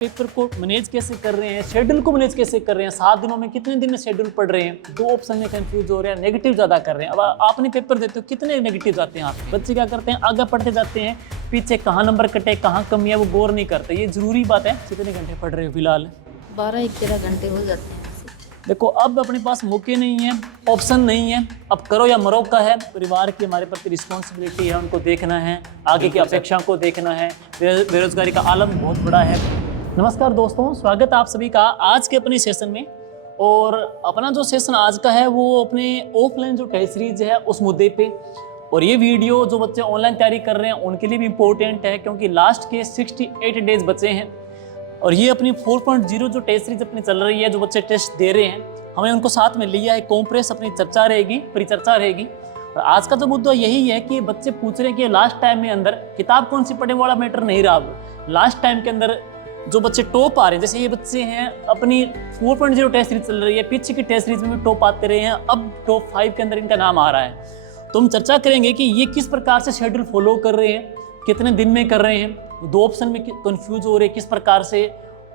Paper को manage कैसे कर रहे हैं, शेड्यूल को मैनेज कैसे कर रहे हैं, 7 दिनों में कितने दिन में शेड्यूल पढ़ रहे हैं, 2 ऑप्शन में कंफ्यूज हो रहे हैं, नेगेटिव ज़्यादा कर रहे हैं। अब आपने पेपर देते हो कितने नेगेटिव आते हैं आपके बच्चे क्या करते हैं, आगे पढ़ते जाते हैं, पीछे कहाँ नंबर कटे कहाँ कमी है वो गौर नहीं करते। ये ज़रूरी बात है। कितने घंटे पढ़ रहे हो फिलहाल? 12-13 घंटे हो जाते हैं। देखो अब अपने पास मौके नहीं है, ऑप्शन नहीं है, अब करो या मरो का है। परिवार की हमारे प्रति रिस्पॉन्सिबिलिटी है, उनको देखना है, आगे की अपेक्षा को देखना है, बेरोजगारी का आलम बहुत बड़ा है। नमस्कार दोस्तों, स्वागत है आप सभी का आज के अपने सेशन में। और अपना जो सेशन आज का है वो अपने ऑफलाइन जो टेस्ट सीरीज है उस मुद्दे पे। और ये वीडियो जो बच्चे ऑनलाइन तैयारी कर रहे हैं उनके लिए भी इम्पोर्टेंट है, क्योंकि लास्ट के 68 डेज बचे हैं और ये अपनी 4.0 जो टेस्ट सीरीज अपनी चल रही है, जो बच्चे टेस्ट दे रहे हैं हमने उनको साथ में लिया है। कॉम्प्रेस अपनी चर्चा रहेगी, परिचर्चा रहेगी। और आज का जो मुद्दा यही है कि बच्चे पूछ रहे हैं कि लास्ट टाइम में अंदर किताब कौन सी पढ़ने वाला मैटर नहीं रहा। अब लास्ट टाइम के अंदर जो बच्चे टॉप आ रहे हैं, जैसे ये बच्चे हैं अपनी 4.0 टेस्ट सीरीज चल रही है, पीछे की टेस्ट सीरीज में भी टॉप आते रहे हैं, अब टॉप 5 के अंदर इनका नाम आ रहा है। तो हम चर्चा करेंगे कि ये किस प्रकार से शेड्यूल फॉलो कर रहे हैं, कितने दिन में कर रहे हैं, 2 ऑप्शन में कंफ्यूज हो रहे हैं किस प्रकार से,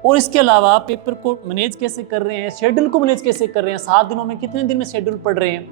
और इसके अलावा पेपर को मैनेज कैसे कर रहे हैं, शेड्यूल को मैनेज कैसे कर रहे हैं, 7 दिनों में कितने दिन में शेड्यूल पढ़ रहे हैं,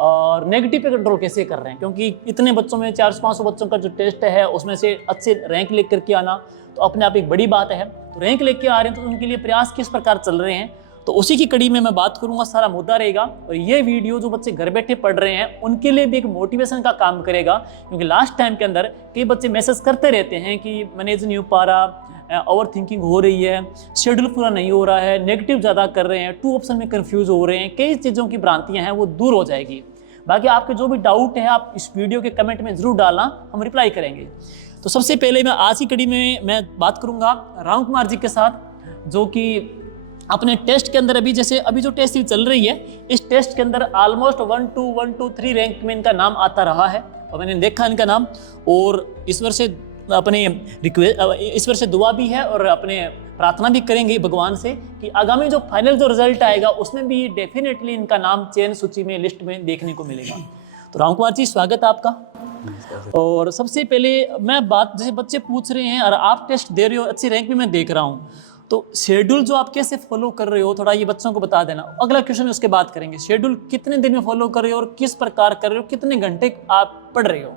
और नेगेटिव पे कंट्रोल कैसे कर रहे हैं। क्योंकि इतने बच्चों में 400-500 बच्चों का जो टेस्ट है उसमें से अच्छे रैंक लेकर के आना तो अपने आप एक बड़ी बात है। तो रैंक लेके आ रहे हैं तो उनके लिए प्रयास किस प्रकार चल रहे हैं, तो उसी की कड़ी में मैं बात करूंगा, सारा मुद्दा रहेगा। और ये वीडियो जो बच्चे घर बैठे पढ़ रहे हैं उनके लिए भी एक मोटिवेशन का काम करेगा, क्योंकि लास्ट टाइम के अंदर कई बच्चे मैसेज करते रहते हैं कि मैनेज नहीं हो पा रहा, ओवर थिंकिंग हो रही है, शेड्यूल पूरा नहीं हो रहा है, नेगेटिव ज़्यादा कर रहे हैं, 2 ऑप्शन में कंफ्यूज हो रहे हैं, कई चीज़ों की भ्रांतियाँ हैं वो दूर हो जाएगी। बाकी आपके जो भी डाउट है आप इस वीडियो के कमेंट में ज़रूर डालना, हम रिप्लाई करेंगे। तो सबसे पहले मैं आज की कड़ी में मैं बात करूंगा राम कुमार जी के साथ, जो कि अपने टेस्ट के अंदर अभी जो टेस्ट चल रही है, इस टेस्ट के अंदर ऑलमोस्ट 1 2 3 रैंक में इनका नाम आता रहा है और मैंने देखा इनका नाम। और ईश्वर से दुआ भी है और अपने प्रार्थना भी करेंगे भगवान से कि आगामी जो फाइनल जो रिजल्ट आएगा उसमें भी डेफिनेटली इनका नाम चयन सूची में, लिस्ट में देखने को मिलेगा। तो राम कुमार जी, स्वागत है आपका। और सबसे पहले मैं बात, जैसे बच्चे पूछ रहे हैं और आप टेस्ट दे रहे हो, अच्छी रैंक भी मैं देख रहा हूँ, तो शेड्यूल जो आप कैसे फॉलो कर रहे हो थोड़ा ये बच्चों को बता देना। अगला क्वेश्चन उसके बात करेंगे, शेड्यूल कितने दिन में फॉलो कर रहे हो और किस प्रकार कर रहे हो, कितने घंटे आप पढ़ रहे हो।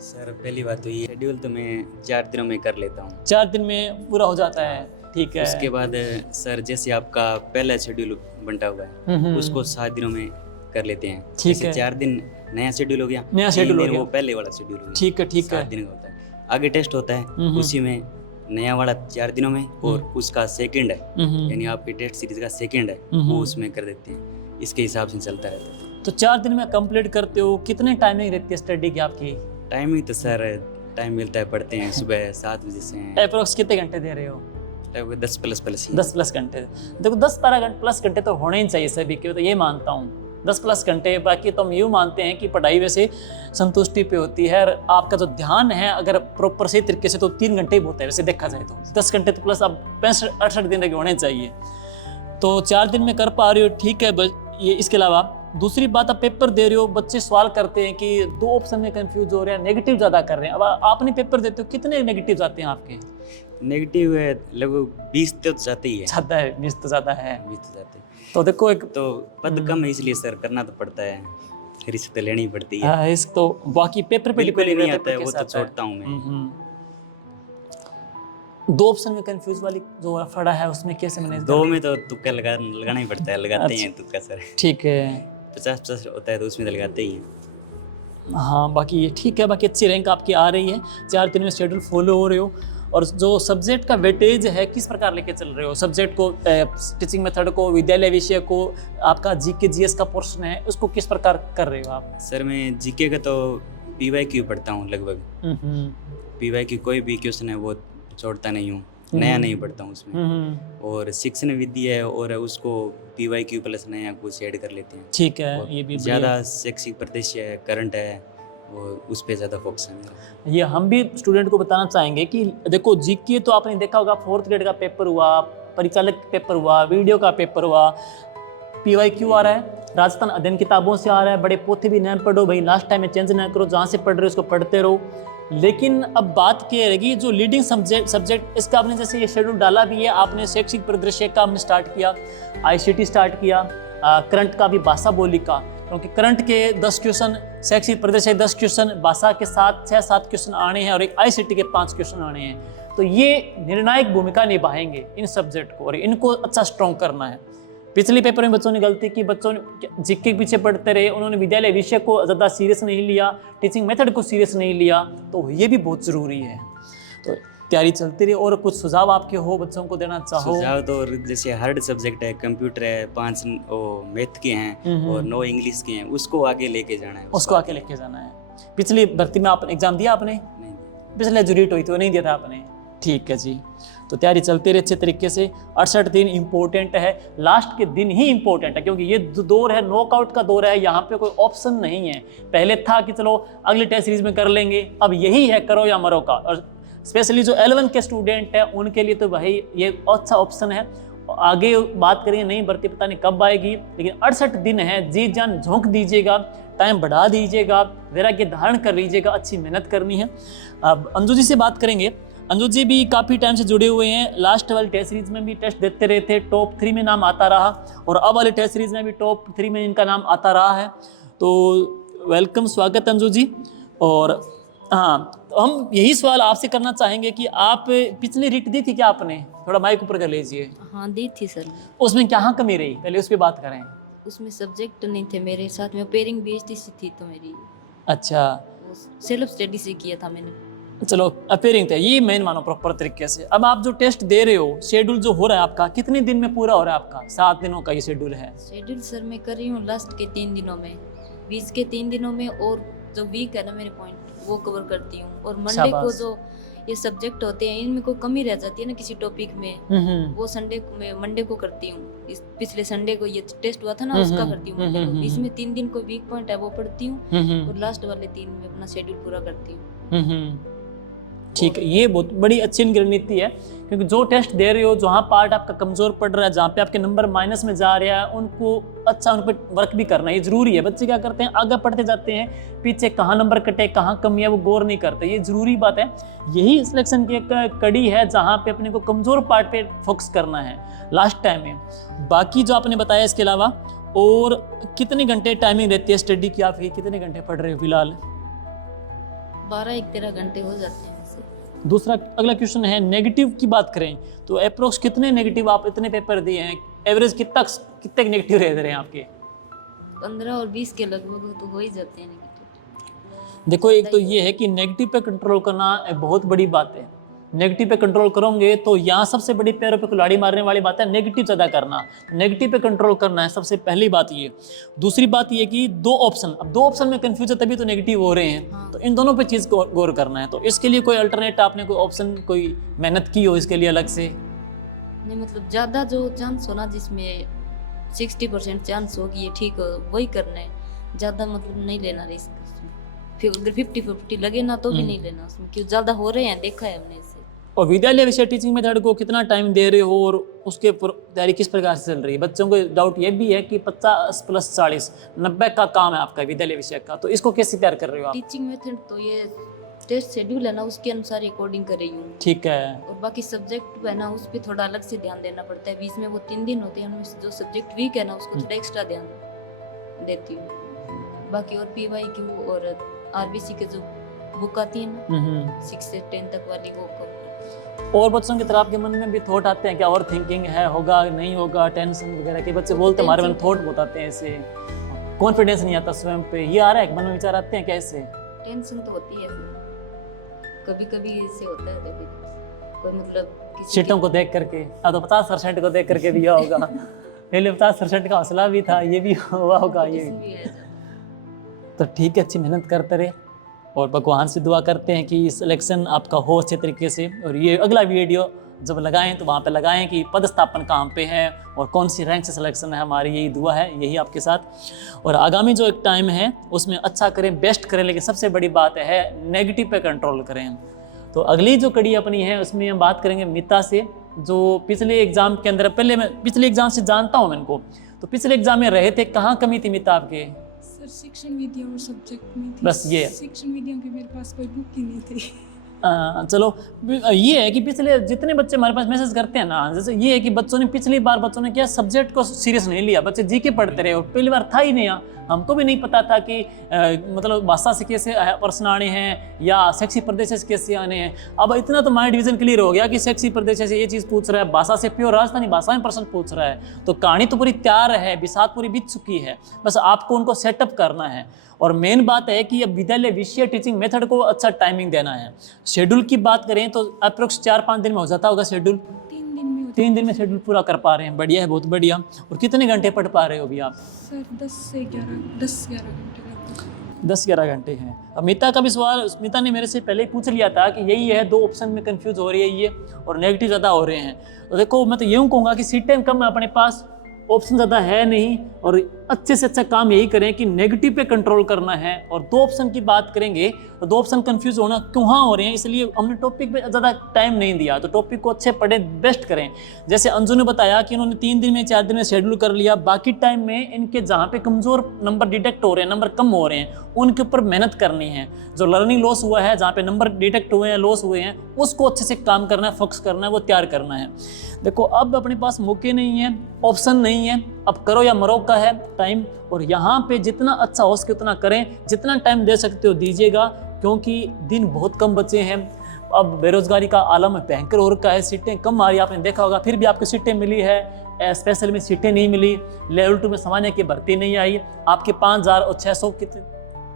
सर पहली बात तो ये शेड्यूल तो मैं 4 दिनों में कर लेता हूँ। 4 दिन में पूरा हो जाता है, ठीक है। उसके बाद सर जैसे आपका पहला शेड्यूल बंटा हुआ है उसको 7 दिनों में कर लेते हैं, ठीक है। 4 दिन नया शेड्यूल हो गया, नया शेड्यूल हो गया, वो पहले वाला शेड्यूल हो गया, ठीक है, ठीक है। 7 दिन का होता है। आगे टेस्ट होता है उसी में नया वाला 4 दिनों में, और उसका सेकंड है यानी आपकी टेस्ट सीरीज का सेकंड है वो उसमें कर देते हैं। इसके हिसाब से चलता रहता है। तो 4 दिन में कंप्लीट करते हो, कितने टाइमिंग रहती है स्टडी की आपकी? टाइमिंग तो सर टाइम मिलता है, पढ़ते हैं सुबह 7 बजे से। अप्रोक्स कितने घंटे दे रहे हो? 10 प्लस 10 प्लस घंटे। देखो 10-12 प्लस घंटे तो होने ही चाहिए सभी के, तो ये मानता हूँ 10 प्लस घंटे। बाकी तो हम यूँ मानते हैं कि पढ़ाई वैसे संतुष्टि पे होती है, और आपका जो ध्यान है अगर प्रॉपर सही तरीके से तो 3 घंटे ही बहुत है वैसे देखा जाए तो। 10 घंटे तो प्लस अब 65-68 दिन होने चाहिए। तो 4 दिन में कर पा रहे हो, ठीक है। ये इसके अलावा दूसरी बात, आप पेपर दे रहे हो, बच्चे सवाल करते हैं कि 2 ऑप्शन में कंफ्यूज हो रहे हैं, नेगेटिव ज़्यादा कर रहे हैं। अब आपने पेपर देते हो, कितने नेगेटिव आते हैं आपके? नेगेटिव है लगभग 20 तो जाते ही है। ज़्यादा है, 20 तो ज़्यादा है। 20 तो जाते हैं। तो देखो एक तो पद कम है इसलिए सर करना तो पड़ता है, रिस्क तो लेनी पड़ती है। हाँ, इस तो बाकी पेपर पे बिल्कुल ही नहीं आता है वो तो छोड़ता हूँ मैं। 2 ऑप्शन में कंफ्यूज वाली जो फड़ा है उसमें कैसे मैनेज? 2 में तो तुक्का लगाना ही पड़ता है, लगाते हैं तुक्का सर। ठीक है। 50-50 होता है तो उसमें तो लगाते ही हैं। हाँ, बाकी ये ठीक है। बाकी अच्छी रैंक आपकी आ रही है, 4 दिन में शेड्यूल फॉलो हो रहे हो। और जो सब्जेक्ट का वेटेज है किस प्रकार लेके चल रहे हो, सब्जेक्ट को, टीचिंग मेथड को, विद्यालय विषय को, आपका जीके जीएस का पोर्शन है उसको किस प्रकार कर रहे हो आप? सर मैं जीके का तो PYQ पढ़ता हूँ लगभग। PYQ कोई भी क्वेश्चन है वो छोड़ता नहीं हूँ, नया नहीं पढ़ता हूँ उसमें। और शिक्षण विधि है और उसको PYQ प्लस नया कुछ ऐड कर लेते हैं, ठीक है। ये भी ज़्यादा शैक्षिक परिदृश्य है, करंट है, और उस पर ज़्यादा फोकस है मेरा। ये हम भी स्टूडेंट को बताना चाहेंगे कि देखो जीके तो आपने देखा होगा, 4th ग्रेड का पेपर हुआ, परिचालक पेपर हुआ, वीडियो का पेपर हुआ, PYQ आ रहा है, राजस्थान अध्ययन किताबों से आ रहा है। बड़े पोथी भी न पढ़ो भाई, लास्ट टाइम में चेंज ना करो, जहाँ से पढ़ रहे हो उसको पढ़ते रहो। लेकिन अब बात क्या रहेगी, जो लीडिंग सब्जेक्ट इसका आपने जैसे ये शेड्यूल डाला भी है, आपने शैक्षिक परिदृश्य का हमने स्टार्ट किया, आईसीटी स्टार्ट किया, करंट का भी भाषा बोली का, क्योंकि करंट के 10 क्वेश्चन, शैक्षिक परिदृश्य 10 क्वेश्चन, भाषा के साथ 6-7 क्वेश्चन आने हैं और एक आईसीटी के 5 क्वेश्चन आने हैं। तो ये निर्णायक भूमिका निभाएंगे इन सब्जेक्ट को और इनको अच्छा स्ट्रॉन्ग करना है। पिछले पेपर में बच्चों ने गलती की, बच्चों ने जीके के पीछे पढ़ते रहे, उन्होंने विद्यालय विषय को ज़्यादा सीरियस नहीं लिया, टीचिंग मेथड को सीरियस नहीं लिया, तो ये भी बहुत ज़रूरी है। तो तैयारी चलती रही। और कुछ सुझाव आपके हो बच्चों को देना चाहो? सुझाव तो जैसे हार्ड सब्जेक्ट है, कंप्यूटर है, 5 मैथ के हैं और 9 इंग्लिश के हैं, उसको आगे लेके जाना है। उसको आगे लेके जाना है। पिछली भर्ती में आपने एग्जाम दिया आपने? नहीं। पिछले जो रीट हुई थी वो नहीं दिया था आपने? ठीक है जी। तो तैयारी चलती रही अच्छे तरीके से। 68 दिन इम्पोर्टेंट है, लास्ट के दिन ही इम्पोर्टेंट है, क्योंकि ये दौर है, नॉकआउट का दौर है, यहाँ पे कोई ऑप्शन नहीं है। पहले था कि चलो अगली टेस्ट सीरीज में कर लेंगे, अब यही है करो या मरो का। और स्पेशली जो 11 के स्टूडेंट है उनके लिए तो भाई ये अच्छा ऑप्शन है। आगे बात करेंगे, नई भर्ती पता नहीं कब आएगी, लेकिन 68 दिन है, जी जान झोंक दीजिएगा, टाइम बढ़ा दीजिएगा, वैराग्य धारण कर लीजिएगा, अच्छी मेहनत करनी है। अब अंजू जी से बात करेंगे। अंजू जी भी काफ़ी टाइम से जुड़े हुए हैं, लास्ट वाली टेस्ट सीरीज में भी टेस्ट देते रहे थे, टॉप 3 में नाम आता रहा, और अब वाली टेस्ट सीरीज में भी टॉप 3 में इनका नाम आता रहा है। तो वेलकम, स्वागत अंजू जी। और हाँ, तो हम यही सवाल आपसे करना चाहेंगे कि आप पिछली रीट दी थी क्या आपने? थोड़ा माइक ऊपर कर लीजिए। हाँ दी थी सर। उसमें क्या कमी रही, पहले उस पर बात करें। उसमें सब्जेक्ट नहीं थे मेरे साथ में, पेयरिंग बेस्ड सी थी तो मेरी अच्छा, सेल्फ स्टडी से किया था मैंने। चलो अपेयरिंग थे, ये मेन मानो प्रॉपर तरीके से। अब आप जो टेस्ट दे रहे हो, शेड्यूल जो हो रहा है आपका, कितने दिन में पूरा हो रहा है आपका? 7 दिनों का ये शेड्यूल है। शेड्यूल सर मैं कर रही हूँ लास्ट के 3 दिनों में, 20 के 3 दिनों में, और जो वीक है ना मेरे पॉइंट वो कवर करती हूँ। और मंडे को जो ये सब्जेक्ट होते हैं इनमें कोई कमी रह जाती है ना किसी टॉपिक में, वो संडे को मैं मंडे को करती हूँ। इस पिछले संडे को ये टेस्ट हुआ था ना, उसका करती हूँ मंडे को। इसमें 3 दिन कोई वीक पॉइंट है वो पढ़ती हूँ, और लास्ट वाले 3 में अपना शेड्यूल पूरा करती हूँ। ठीक है, ये बहुत बड़ी अच्छी रणनीति है, क्योंकि जो टेस्ट दे रहे हो, जहाँ पार्ट आपका कमजोर पड़ रहा है, जहाँ पे आपके नंबर माइनस में जा रहा है, उनको अच्छा उन पर वर्क भी करना ये जरूरी है। बच्चे क्या करते हैं, आगे पढ़ते जाते हैं, पीछे कहाँ नंबर कटे, कहाँ कमी है, वो गौर नहीं करते। ये जरूरी बात है। यही सिलेक्शन की एक कड़ी है जहाँ पे अपने को कमजोर पार्ट पे फोकस करना है लास्ट टाइम में। बाकी जो आपने बताया इसके अलावा, और कितने घंटे टाइमिंग रहती है स्टडी की आपकी, कितने घंटे पढ़ रहे हो फिलहाल? 12-13 घंटे हो जाते हैं। दूसरा अगला क्वेश्चन है, नेगेटिव की बात करें तो अप्रोक्स कितने नेगेटिव आप इतने पेपर दिए हैं, एवरेज कितने नेगेटिव रह रहे हैं आपके? 15 और 20 के लगभग तो हो ही जाते हैं नेगेटिव। देखो, एक तो ये है कि नेगेटिव पे कंट्रोल करना एक बहुत बड़ी बात है। नेगेटिव पे कंट्रोल करोगे तो यहाँ सबसे बड़ी पैरों पे कुल्हाड़ी मारने वाली बात है नेगेटिव ज़्यादा करना। नेगेटिव पे कंट्रोल करना है सबसे पहली बात ये। दूसरी बात ये कि 2 ऑप्शन, अब 2 ऑप्शन में कंफ्यूज है तभी तो नेगेटिव हो रहे हैं। हाँ। तो इन दोनों पे चीज़ को गौर करना है। तो इसके लिए कोई अल्टरनेट आपने कोई ऑप्शन, कोई मेहनत की हो इसके लिए अलग से? नहीं, मतलब ज़्यादा जो चांस हो ना, जिसमें 60% चांस हो कि ये ठीक हो, वही करना है। ज़्यादा मतलब नहीं लेना रिस्क उसमें। फिर अगर 50-50 लगे ना तो भी नहीं लेना उसमें, क्यों ज़्यादा हो रहे हैं, देखा है हमने इसे। और विद्यालय विषय टीचिंग मेथड को कितना टाइम दे रहे हो और उसके तैयारी किस प्रकार से चल रही है? बच्चों को डाउट ये भी है कि 50 + 40 90 का काम है आपका विद्यालय विषय का, तो इसको कैसे तैयार कर रहे हो आप? टीचिंग मेथड तो ये टेस्ट शेड्यूल है ना, उसके अनुसार रिकॉर्डिंग कर रही हूँ। ठीक है। और बाकी सब्जेक्ट है ना, उस पर थोड़ा अलग से ध्यान देना पड़ता है। बीच में वो 3 दिन होते हैं, उनमें से जो सब्जेक्ट वीक है ना उसको थोड़ा एक्स्ट्रा ध्यान देती हूँ। बाकी और PYQ और RBC के जो बुक आती है ना 6 से 10 तक वाली, वो कवर। और बच्चों की तरफ आपके मन में भी थॉट आते हैं क्या, और थिंकिंग है, होगा नहीं होगा, टेंशन वगैरह के बच्चे बोलते हैं हमारे मन में थॉट बहुत आते हैं, ऐसे कॉन्फिडेंस नहीं आता स्वयं पे, ये आ रहा है मन में विचार आते हैं क्या इससे? टेंशन तो होती है, कभी कभी ऐसे होता है, कभी कोई मतलब सीटों को देख करके। अब तो 50% को देख करके दिया होगा। पहले 50% का हौसला भी था, ये भी हुआ होगा ये। तो ठीक है, अच्छी मेहनत करते रहे और भगवान से दुआ करते हैं कि सिलेक्शन आपका हो अच्छे तरीके से। और ये अगला वीडियो जब लगाएं तो वहाँ पे लगाएं कि पदस्थापन कहाँ पे है और कौन सी रैंक से सिलेक्शन है, हमारी यही दुआ है, यही आपके साथ। और आगामी जो एक टाइम है उसमें अच्छा करें, बेस्ट करें, लेकिन सबसे बड़ी बात है नेगेटिव पे कंट्रोल करें। तो अगली जो कड़ी अपनी है उसमें हम बात करेंगे मिता से, जो पिछले एग्ज़ाम के अंदर, पहले मैं पिछले एग्ज़ाम से जानता हूँ मैं इनको, तो पिछले एग्ज़ाम में रहे थे, कहाँ कमी थी मिता आपके? सर सर शिक्षण विधियाँ और सब्जेक्ट में थी। बस ये है। शिक्षण विधियाँ की मेरे पास कोई बुक ही नहीं थी। चलो ये है कि पिछले जितने बच्चे हमारे पास मैसेज करते हैं ना, जैसे ये है कि बच्चों ने पिछली बार बच्चों ने क्या सब्जेक्ट को सीरियस नहीं लिया, बच्चे जीके पढ़ते रहे और पहली बार था ही नहीं, हमको भी नहीं पता था कि मतलब भाषा से कैसे प्रश्न आने हैं या शैक्षिक प्रदेश से कैसे आने हैं। अब इतना तो हमारा डिवीजन क्लियर हो गया कि शैक्षिक प्रदेश से ये चीज़ पूछ रहा है, भाषा से प्योर राजस्थानी भाषा में प्रश्न पूछ रहा है, तो कहानी तो पूरी तैयार है, बिसात पूरी बीत चुकी है, बस आपको उनको सेटअप करना है। और मेन बात है कि अब विद्यालय विषय टीचिंग मेथड को अच्छा टाइमिंग देना है। शेड्यूल की बात करें तो अप्रोक्स 4-5 दिन में हो जाता होगा शेड्यूल, 3 दिन में शेड्यूल पूरा कर पा रहे हैं, बढ़िया है, बहुत बढ़िया। और कितने घंटे पढ़ पा रहे हो अभी आप? सर 10-11 घंटे। 10-11 घंटे हैं। अमिता का भी सवाल स्मिता ने मेरे से पहले ही पूछ लिया था कि यही है, 2 ऑप्शन में कंफ्यूज हो रही है ये और नेगेटिव ज़्यादा हो रहे हैं। तो देखो मैं तो यूँ कहूँगा कि सीटें कम है अपने पास, ऑप्शन ज़्यादा है नहीं, और अच्छे से अच्छा काम यही करें कि नेगेटिव पे कंट्रोल करना है। और 2 ऑप्शन की बात करेंगे तो 2 ऑप्शन कंफ्यूज होना क्यों हो रहे हैं, इसलिए हमने टॉपिक पे ज़्यादा टाइम नहीं दिया, तो टॉपिक को अच्छे पढ़ें, बेस्ट करें। जैसे अंजू ने बताया कि उन्होंने 3 दिन में 4 दिन में शेड्यूल कर लिया, बाकी टाइम में इनके जहाँ पे कमज़ोर नंबर डिटेक्ट हो रहे हैं, नंबर कम हो रहे हैं, उनके ऊपर मेहनत करनी है। जो लर्निंग लॉस हुआ है, जहाँ पे नंबर डिटेक्ट हुए हैं, लॉस हुए हैं, उसको अच्छे से काम करना है, फोकस करना है, वो तैयार करना है। देखो अब अपने पास मौके नहीं है, ऑप्शन नहीं है, अब करो या मरो का है टाइम, और यहाँ पे जितना अच्छा हो सके उतना करें, जितना टाइम दे सकते हो दीजिएगा, क्योंकि दिन बहुत कम बचे हैं। अब बेरोजगारी का आलम भयंकर हो रखा है, सीटें कम आ रही, आपने देखा होगा, फिर भी आपको सीटें मिली है, स्पेशल में सीटें नहीं मिली, लेवल 2 में सामान्य की भर्ती नहीं आई, आपके 5600 कितने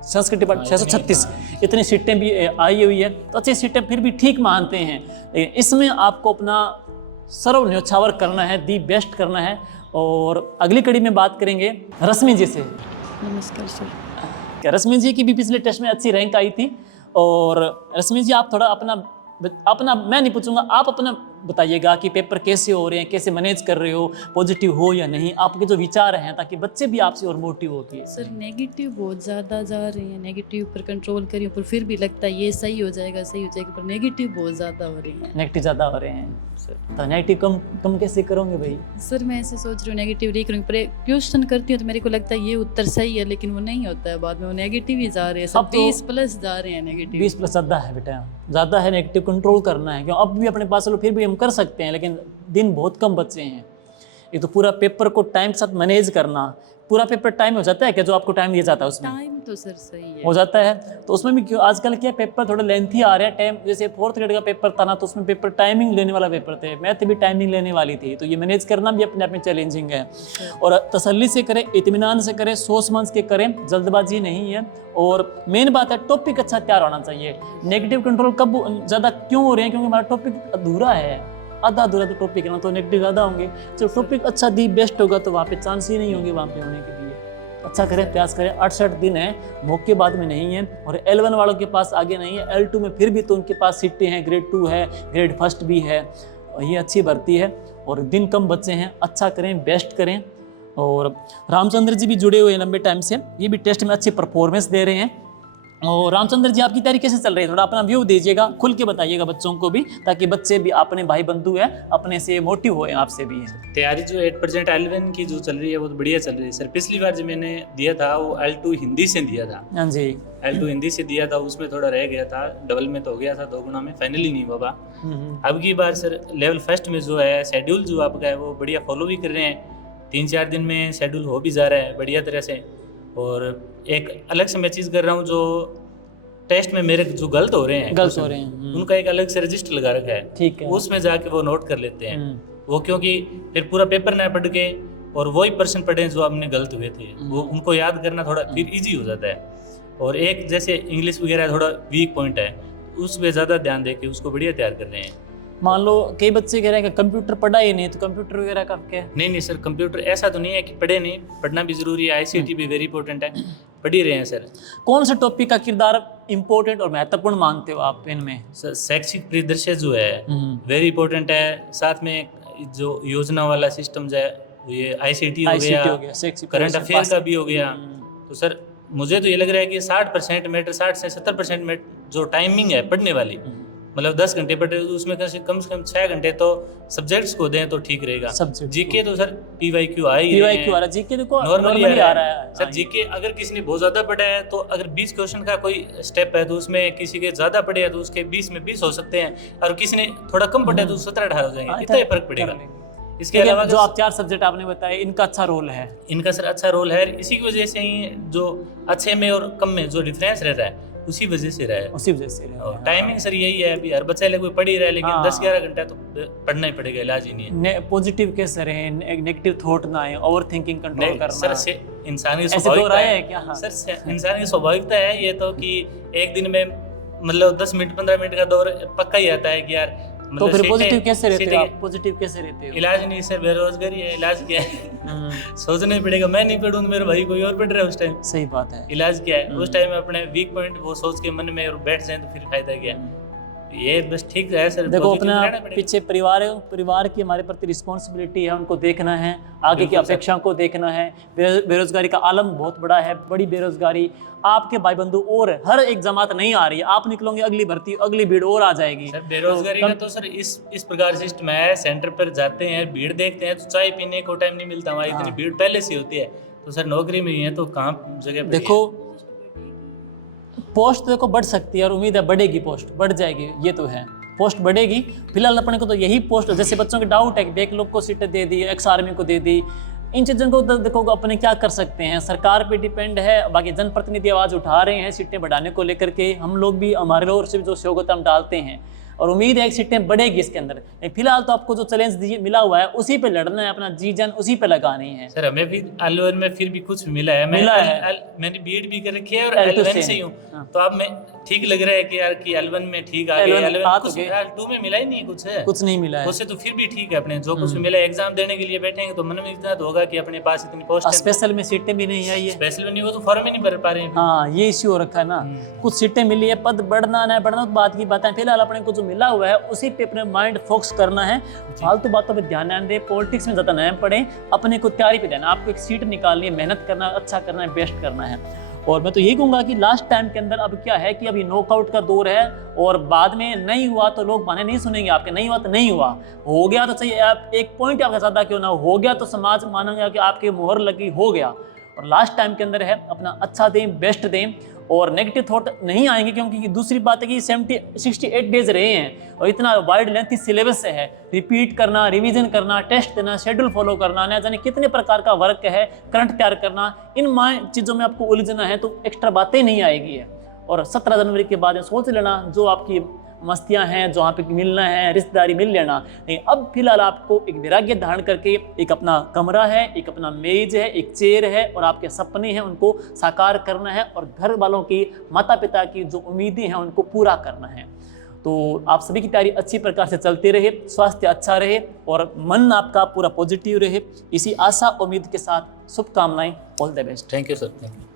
संस्कृत डिपार्टमेंट 636 इतनी सीटें भी आई हुई है, तो अच्छी सीटें फिर भी ठीक मानते हैं, लेकिन इसमें आपको अपना सर्व न्योछावर करना है, दी बेस्ट करना है। और अगली कड़ी में बात करेंगे रश्मि जी से। नमस्कार सर। क्या रश्मि जी की भी पिछले टेस्ट में अच्छी रैंक आई थी, और रश्मि जी आप थोड़ा अपना मैं नहीं पूछूंगा, आप अपना बताइएगा कि पेपर कैसे हो रहे हैं, कैसे मैनेज कर रहे हो, पॉजिटिव हो या नहीं, आपके जो विचार हैं, ताकि बच्चे भी आपसे और मोटिव हो गए। सर नेगेटिव बहुत ज़्यादा जा रहे हैं, नेगेटिव पर कंट्रोल करिए, पर फिर भी लगता है ये सही हो जाएगा, पर नेगेटिव बहुत ज़्यादा हो रही है। नेगेटिव ज़्यादा हो रहे हैं सर, तो नेगेटिव कम कैसे करोगे भाई? सर मैं ऐसे सोच रही हूँ नेगेटिव नहीं करूँगी, पर क्वेश्चन करती हूँ तो मेरे को लगता है ये उत्तर सही है, लेकिन वो नहीं होता है, बाद में वो नेगेटिव ही जा रहे हैं। सब 20+ जा रहे हैं नेगेटिव। 20+ ज़्यादा है बेटा, ज़्यादा है, नेगेटिव कंट्रोल करना है, क्यों अब भी अपने पास चलो फिर भी हम कर सकते हैं, लेकिन दिन बहुत कम बचे हैं। ये तो पूरा पेपर को टाइम के साथ मैनेज करना, पूरा पेपर टाइम हो जाता है क्या जो आपको टाइम दिया जाता है उसमें? टाइम तो सर सही है, हो जाता है, तो उसमें भी क्यों आजकल क्या पेपर थोड़े लेंथी आ रहे हैं टाइम, जैसे 4th ग्रेड का पेपर था ना, तो उसमें पेपर टाइमिंग लेने वाला पेपर थे, मैथ भी टाइमिंग लेने वाली थी, तो ये मैनेज करना भी अपने आप में चैलेंजिंग है। और तसल्ली से करें, इत्मीनान से करें, सोच समझ के करें, जल्दबाजी नहीं है। और मेन बात है टॉपिक अच्छा तैयार होना चाहिए। नेगेटिव कंट्रोल कब ज़्यादा क्यों हो रहे हैं? क्योंकि हमारा टॉपिक अधूरा है, आधा अधूरा तो टॉपिक है ना, तो नेगेटिव ज़्यादा होंगे। जो टॉपिक अच्छा दी बेस्ट होगा तो वहाँ पे चांस ही नहीं होंगे वहाँ पे होने के लिए। अच्छा करें, प्रयास करें। 68 दिन है, मौके बाद में नहीं है, और L1 वालों के पास आगे नहीं है, L2 में फिर भी तो उनके पास सीटें हैं, ग्रेड 2 है, ग्रेड 1 भी है, ये अच्छी भर्ती है, और दिन कम बच्चे हैं, अच्छा करें, बेस्ट करें। और रामचंद्र जी भी जुड़े हुए हैं लंबे टाइम से, ये भी टेस्ट में अच्छी परफॉर्मेंस दे रहे हैं। और रामचंद्र जी आपकी तैयारी कैसे चल रही है? थोड़ा अपना व्यू दीजिएगा, खुल के बताइएगा बच्चों को भी, ताकि बच्चे भी अपने भाई बंधु हैं, अपने से मोटिव होए आपसे भी। तैयारी जो 8% L1 की जो चल रही है वो तो बढ़िया चल रही है सर। पिछली बार जो मैंने दिया था वो L2 हिंदी से दिया था। हाँ जी, L2 हिंदी से दिया था, उसमें थोड़ा रह गया था, डबल में तो हो गया था, 2 गुना में फाइनली नहीं हुआ। अब की बार सर लेवल 1 में जो है शेड्यूल जो आपका है वो बढ़िया फॉलो भी कर रहे हैं, 3-4 दिन में शेड्यूल हो भी जा रहा है बढ़िया तरह से। और एक अलग से मैं चीज़ कर रहा हूँ, जो टेस्ट में मेरे जो गलत हो रहे हैं उनका एक अलग से रजिस्टर लगा रखा है, ठीक है, उसमें जाके वो नोट कर लेते हैं वो, क्योंकि फिर पूरा पेपर ना पढ़ के और वही पर्सन पढ़े जो आपने गलत हुए थे, वो उनको याद करना थोड़ा फिर इजी हो जाता है। और एक जैसे इंग्लिश वगैरह थोड़ा वीक पॉइंट है, उस पर ज़्यादा ध्यान दे के उसको बढ़िया तैयार कर रहे हैं। मान लो कई बच्चे कह रहे हैं कि कंप्यूटर पढ़ा ही नहीं, तो कंप्यूटर वगैरह का क्या? नहीं सर, कंप्यूटर ऐसा तो नहीं है कि पढ़े नहीं, पढ़ना भी जरूरी है, ICT भी वेरी इंपॉर्टेंट है, पढ़ ही रहे हैं सर। कौन से टॉपिक का किरदार इंपॉर्टेंट और महत्वपूर्ण मानते हो आप इनमें? सर शैक्षिक परिदृश्य जो है वेरी इंपॉर्टेंट है, साथ में जो योजना वाला सिस्टम जो है ये ICT हो गया, करंट अफेयर का भी हो गया। तो सर मुझे तो ये लग रहा है कि 60% मैटर, 60 से 70% जो टाइमिंग है पढ़ने वाली मतलब 10 घंटे पढ़ रहे हो तो उसमें कम से कम 6 घंटे तो सब्जेक्ट्स को दें तो ठीक रहेगा। Subjects जीके तो सर PYQ आ ही PYQ वाला जीके देखो नॉर्मली नॉर्मली आ रहा है सर। जीके अगर किसी ने बहुत ज़्यादा पढ़ा है तो अगर 20 क्वेश्चन का कोई स्टेप है तो उसमें किसी के ज़्यादा पढ़े हैं तो उसके 20 में 20 हो सकते हैं, और किसी ने थोड़ा कम पढ़ा है तो 17-18 हो जाएंगे, इतना ही फर्क पड़ेगा। इसके अलावा जो आप 4 सब्जेक्ट आपने बताए इनका अच्छा रोल है, इनका सर अच्छा रोल है, इसी की वजह से ही जो अच्छे में और कम में जो डिफरेंस रह रहा है उसी वजह से रहा है। उसी वजह से और टाइमिंग सर यही है, अभी हर बच्चे कोई पढ़ ही रहा है लेकिन हाँ। 10-11 घंटा तो पढ़ना ही पड़ेगा, इलाज ही नहीं है। पॉजिटिव कैसे रहे, नेगेटिव थॉट ना आए, ओवर थिंकिंग कंट्रोल करना। सर से इंसान की ऐसे दो स्वाभाविकता राय है है क्या? हाँ। सर इंसान की स्वाभाविकता है ये तो कि एक दिन में मतलब 10 मिनट 15 मिनट का दौर पक्का ही आता है कि यार तो मतलब फिर सीटें- पॉजिटिव कैसे रहते हो सीटें- आप? पॉजिटिव कैसे रहते हो? इलाज नहीं सर, बेरोजगारी है, इलाज क्या है? सोचना ही पड़ेगा, मैं नहीं पढ़ूंगा मेरे भाई कोई और पढ़ रहा है उस टाइम, सही बात है। इलाज क्या है? उस टाइम अपने वीक पॉइंट वो सोच के मन में और बैठ जाए तो फिर फायदा क्या है? ये बस ठीक है सर, देखो positive अपना रहना पड़ेगा। पीछे परिवार की हमारे प्रति रिस्पॉन्सिबिलिटी है, उनको देखना है, आगे की बिल्कुल सर। अपेक्षाओं को देखना है। बेरोजगारी का आलम बहुत बड़ा है, बड़ी बेरोजगारी। आपके भाई बंधु और हर एक जमात नहीं आ रही है, आप निकलोगे अगली भर्ती अगली भीड़ और आ जाएगी। सर बेरोजगारी का तो सर इस प्रकार सिस्टम है, सेंटर पर जाते हैं, भीड़ देखते हैं तो चाय पीने को टाइम नहीं मिलता, हमारी इतनी भीड़ पहले से होती है। तो सर नौकरी में ही है तो कहाँ जगह पे देखो पोस्ट देखो बढ़ सकती है और उम्मीद है बढ़ेगी, पोस्ट बढ़ जाएगी, ये तो है, पोस्ट बढ़ेगी। फिलहाल अपने को तो यही पोस्ट, जैसे बच्चों के डाउट है कि बैकलॉग को सीटें दे दी, एक्स आर्मी को दे दी, इन चीज़ों को तो देखो अपने क्या कर सकते हैं, सरकार पे डिपेंड है। बाकी जनप्रतिनिधि आवाज़ उठा रहे हैं सीटें बढ़ाने को लेकर के, हम लोग भी हमारे ओर से जो योगदान हम डालते हैं और उम्मीद है कि सीटें बढ़ेगी इसके अंदर। फिलहाल तो आपको जो चैलेंज मिला हुआ है उसी पे लड़ना है, अपना जी जान उसी पे लगानी है। सर हमें भी L1 में फिर भी कुछ मिला है, मैंने बीएड भी कर रखी है और L2 L1 से ही हूँ, हाँ। तो अब मैं ठीक लग रहा है कि यार कि L1 में ठीक आ गया, L1 आ तो कुछ गए। L2 में मिला ही नहीं कुछ है, कुछ नहीं मिला है, उससे तो फिर भी ठीक है। अपने जो कुछ मिला है एग्जाम देने के लिए बैठेंगे तो मन में इतना तो होगा कि अपने पास इतनी पोस्ट है, स्पेशल में सीटें भी नहीं आई है। स्पेशल में नहीं, वो तो फॉर्म ही नहीं भर पा रहे हैं। हाँ ये इश्यू हो रखा है ना, कुछ सीटें मिली है, पद बढ़ना ना बढ़ना तो बात की बात है। फिलहाल अपने को जो मिला हुआ है उसी पे अपने माइंड फोकस करना है, फालतू बातों पे ध्यान न दें, पॉलिटिक्स में ज़्यादा न पड़े, अपने को तैयारी पे देना, आपको एक सीट निकालनी है, मेहनत करना, अच्छा करना है, बेस्ट करना है। और मैं तो यही कहूँगा कि लास्ट टाइम के अंदर अब क्या है कि अभी नॉकआउट का दौर है और बाद में नहीं हुआ तो लोग बहाने नहीं सुनेंगे आपके, नहीं हुआ तो नहीं हुआ, हो गया तो चाहिए, आप एक पॉइंट आपका ज़्यादा क्यों ना हो गया तो समाज मानेगा कि आपके मोहर लगी, हो गया। और लास्ट टाइम के अंदर है अपना अच्छा दें, बेस्ट दें और नेगेटिव थॉट नहीं आएंगे, क्योंकि दूसरी बात है कि 68 डेज रहे हैं और इतना वाइड लेंथ सिलेबस है, रिपीट करना, रिवीजन करना, टेस्ट देना, शेड्यूल फॉलो करना, न जाने कितने प्रकार का वर्क है, करंट तैयार करना, इन चीज़ों में आपको उलझना है तो एक्स्ट्रा बातें नहीं आएगी है। और 17 जनवरी के बाद सोच लेना जो आपकी मस्तियां हैं, जहाँ पे मिलना है, रिश्तेदारी मिल लेना। नहीं, अब फिलहाल आपको एक वैराग्य धारण करके एक अपना कमरा है, एक अपना मेज है, एक चेयर है और आपके सपने हैं उनको साकार करना है और घर वालों की, माता पिता की जो उम्मीदें हैं उनको पूरा करना है। तो आप सभी की तैयारी अच्छी प्रकार से चलती रहे, स्वास्थ्य अच्छा रहे और मन आपका पूरा पॉजिटिव रहे, इसी आशा उम्मीद के साथ शुभकामनाएं। All the best. Thank you sir.